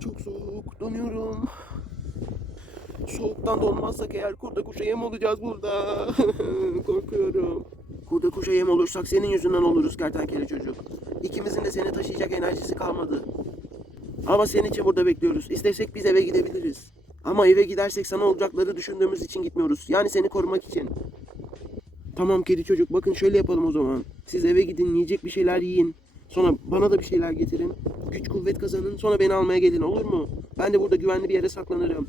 Çok soğuk, donuyorum. Soğuktan donmazsak eğer kurda kuşa yem olacağız burada. Korkuyorum. Kurda kuşa yem olursak senin yüzünden oluruz kertenkele çocuk. İkimizin de seni taşıyacak enerjisi kalmadı. Ama senin için burada bekliyoruz. İstesek biz eve gidebiliriz. Ama eve gidersek sana olacakları düşündüğümüz için gitmiyoruz. Yani seni korumak için. Tamam kedi çocuk bakın şöyle yapalım o zaman. Siz eve gidin yiyecek bir şeyler yiyin. Sonra bana da bir şeyler getirin. Güç kuvvet kazanın sonra beni almaya gelin olur mu? Ben de burada güvenli bir yere saklanırım.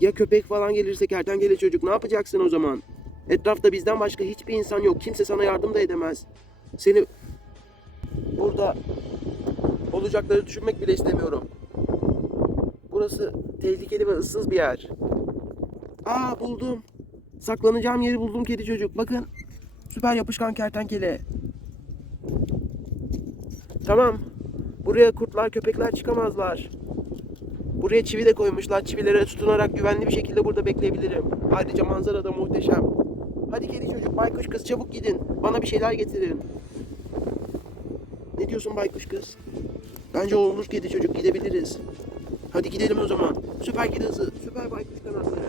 Ya köpek falan gelirse kertenkele çocuk ne yapacaksın o zaman? Etrafta bizden başka hiçbir insan yok. Kimse sana yardım da edemez. Seni burada olacakları düşünmek bile istemiyorum. Burası tehlikeli ve ıssız bir yer. Aa buldum. Saklanacağım yeri buldum kedi çocuk. Bakın. Süper yapışkan kertenkele. Tamam. Buraya kurtlar, köpekler çıkamazlar. Buraya çivi de koymuşlar. Çivilere tutunarak güvenli bir şekilde burada bekleyebilirim. Ayrıca manzara da muhteşem. Hadi kedi çocuk, baykuş kız çabuk gidin. Bana bir şeyler getirin. Ne diyorsun baykuş kız? Bence olur kedi çocuk gidebiliriz. Hadi gidelim o zaman. Süper kedi hızı, süper baykuş kanatları.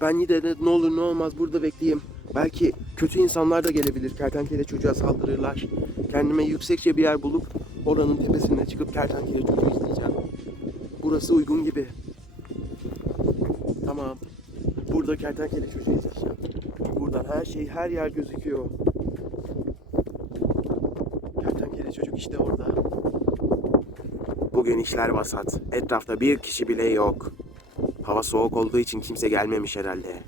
Ben yine de ne olur ne olmaz burada bekleyeyim. Belki kötü insanlar da gelebilir. Kertenkele çocuğa saldırırlar. Kendime yüksekçe bir yer bulup oranın tepesine çıkıp kertenkele çocuğu izleyeceğim. Burası uygun gibi. Tamam. Burada kertenkele çocuğu izleyeceğim. Buradan her şey, her yer gözüküyor. Kertenkele çocuk işte orada. Bugün işler vasat. Etrafta bir kişi bile yok. Hava soğuk olduğu için kimse gelmemiş herhalde.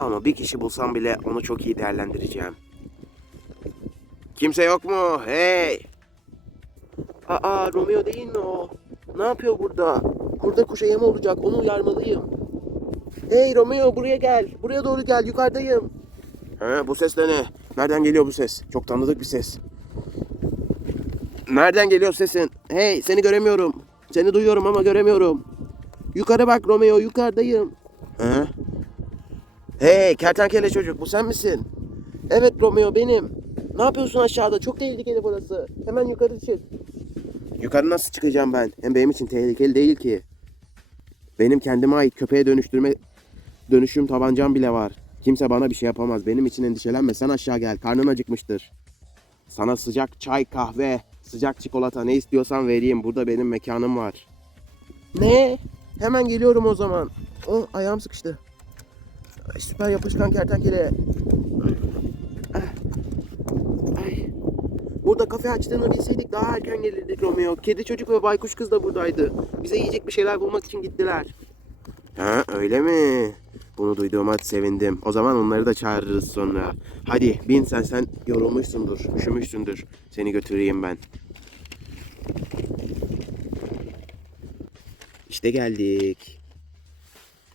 Ama bir kişi bulsam bile onu çok iyi değerlendireceğim. Kimse yok mu? Hey! Aa Romeo değil mi o? Ne yapıyor burada? Kurda kuşa yem olacak. Onu uyarmalıyım. Hey Romeo buraya gel. Buraya doğru gel. Yukarıdayım. He bu ses de ne? Nereden geliyor bu ses? Çok tanıdık bir ses. Nereden geliyor sesin? Hey seni göremiyorum. Seni duyuyorum ama göremiyorum. Yukarı bak Romeo yukarıdayım. He? Hey kertenkele çocuk bu sen misin? Evet Romeo benim. Ne yapıyorsun aşağıda? Çok tehlikeli burası. Hemen yukarı çık. Yukarı nasıl çıkacağım ben? Hem benim için tehlikeli değil ki. Benim kendime ait köpeğe dönüştürme dönüşüm tabancam bile var. Kimse bana bir şey yapamaz. Benim için endişelenme. Sen aşağı gel. Karnın acıkmıştır. Sana sıcak çay, kahve, sıcak çikolata ne istiyorsan vereyim. Burada benim mekanım var. Ne? Hemen geliyorum o zaman. Oh ayağım sıkıştı. Süper yapışkan kertenkele. Burada kafe açtığını bilseydik daha erken gelirdik Romeo. Kedi çocuk ve baykuş kız da buradaydı. Bize yiyecek bir şeyler bulmak için gittiler. Ha öyle mi? Bunu duyduğuma sevindim. O zaman onları da çağırırız sonra. Hadi bin sen sen yorulmuşsundur, üşümüşsündür. Seni götüreyim ben. İşte geldik.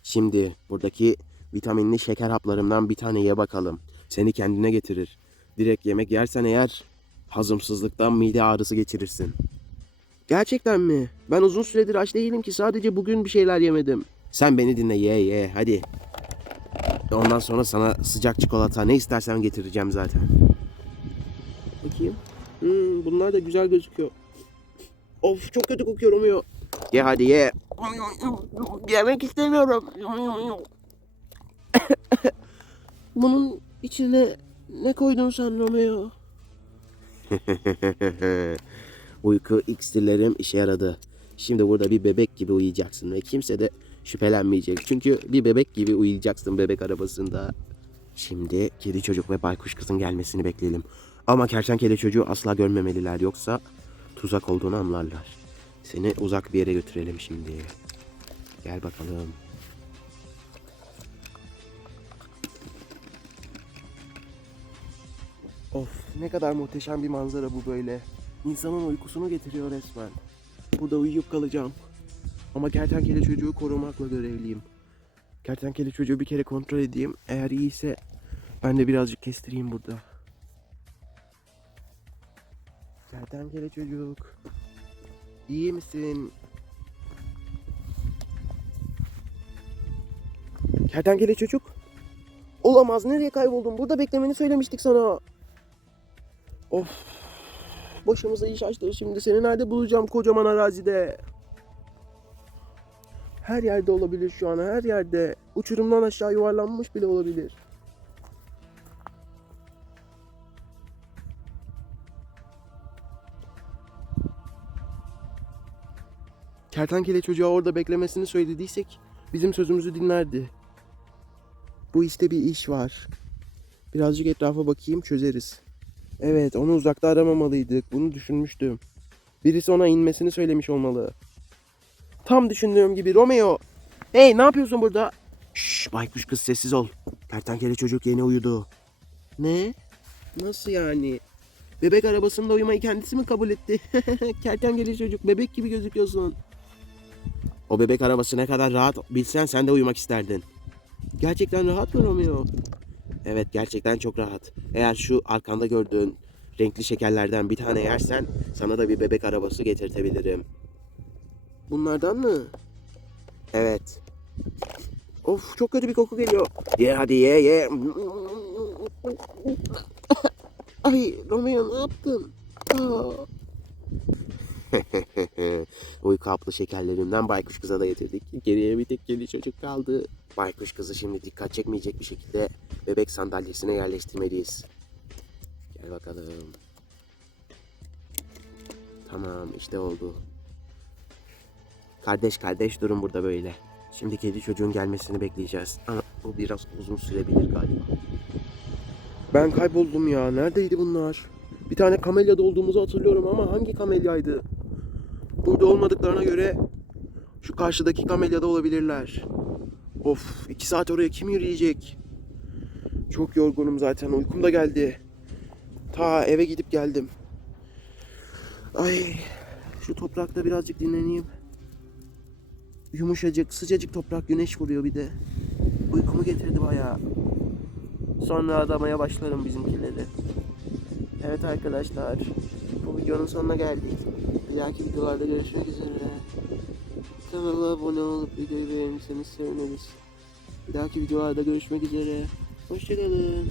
Şimdi buradaki vitaminli şeker haplarımdan bir tane ye bakalım. Seni kendine getirir. Direkt yemek yersen eğer hazımsızlıktan mide ağrısı geçirirsin. Gerçekten mi? Ben uzun süredir aç değilim ki sadece bugün bir şeyler yemedim. Sen beni dinle ye ye hadi. Ondan sonra sana sıcak çikolata ne istersen getireceğim zaten. Bakayım. Hmm, bunlar da güzel gözüküyor. Of çok kötü kokuyor Romeo. Ye hadi ye. Yemek istemiyorum. Bunun içine ne koydun sen Romeo? Uyku iksirlerim işe yaradı. Şimdi burada bir bebek gibi uyuyacaksın ve kimse de şüphelenmeyecek. Çünkü bir bebek gibi uyuyacaksın bebek arabasında. Şimdi kedi çocuk ve baykuş kızın gelmesini bekleyelim. Ama kertenkele çocuğu asla görmemeliler yoksa tuzak olduğunu anlarlar. Seni uzak bir yere götürelim şimdi. Gel bakalım. Of ne kadar muhteşem bir manzara bu böyle. İnsanın uykusunu getiriyor resmen. Burada uyuyup kalacağım. Ama kertenkele çocuğu korumakla görevliyim. Kertenkele çocuğu bir kere kontrol edeyim. Eğer iyiyse ben de birazcık kestireyim burada. Kertenkele çocuk. İyi misin? Kertenkele çocuk? Olamaz. Nereye kayboldun? Burada beklemeni söylemiştik sana. Of. başımıza iş açtı şimdi. Seni nerede bulacağım kocaman arazide? Her yerde olabilir şu an her yerde. Uçurumdan aşağı yuvarlanmış bile olabilir. Kertenkele çocuğa orada beklemesini söylediysek bizim sözümüzü dinlerdi. Bu işte bir iş var. Birazcık etrafa bakayım çözeriz. Evet onu uzakta aramamalıydık. Bunu düşünmüştüm. Birisi ona inmesini söylemiş olmalı. Tam düşündüğüm gibi Romeo. Hey ne yapıyorsun burada? Şşş baykuş kız sessiz ol. Kertenkele çocuk yeni uyudu. Ne? Nasıl yani? Bebek arabasında uyumayı kendisi mi kabul etti? Kertenkele çocuk bebek gibi gözüküyorsun. O bebek arabası ne kadar rahat bilsen sen de uyumak isterdin. Gerçekten rahat mı Romeo? Evet gerçekten çok rahat. Eğer şu arkanda gördüğün renkli şekerlerden bir tane yersen sana da bir bebek arabası getirtebilirim. Bunlardan mı? Evet. Of çok kötü bir koku geliyor. Ye hadi ye ye. Ay Romeo ne yaptın? Aa. Uyku haplı şekerlerimden baykuş kıza da getirdik. Geriye bir tek kedi çocuk kaldı. Baykuş kızı şimdi dikkat çekmeyecek bir şekilde bebek sandalyesine yerleştirmeliyiz. Gel bakalım. Tamam işte oldu. Kardeş kardeş durun burada böyle. Şimdi kedi çocuğun gelmesini bekleyeceğiz. Ama bu biraz uzun sürebilir galiba. Ben kayboldum ya. Neredeydi bunlar? Bir tane kamelyada olduğumuzu hatırlıyorum ama hangi kamelyaydı? Burada olmadıklarına göre şu karşıdaki kamelyada olabilirler. Of iki saat oraya kim yürüyecek? Çok yorgunum zaten uykum da geldi. Ta eve gidip geldim. Ay şu toprakta birazcık dinleneyim. Yumuşacık sıcacık toprak güneş vuruyor bir de. Uykumu getirdi bayağı. Sonra adamaya başlarım bizimkileri. Evet arkadaşlar. Bu videonun sonuna geldik. Bir dahaki videolarda görüşmek üzere. Kanala abone olup videoyu beğenirseniz seviniriz. Bir dahaki videolarda görüşmek üzere. Hoşçakalın.